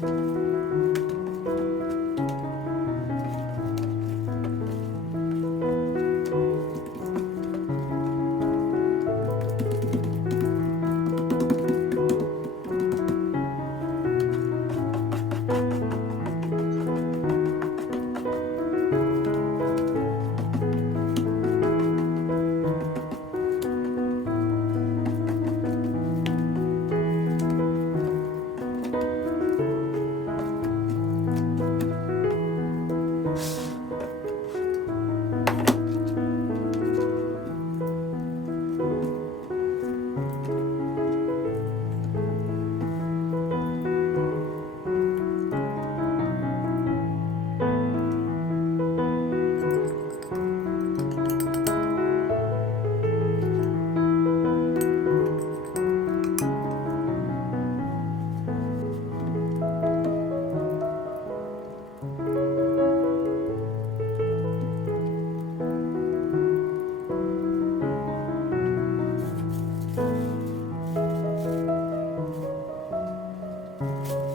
thank you Thank you.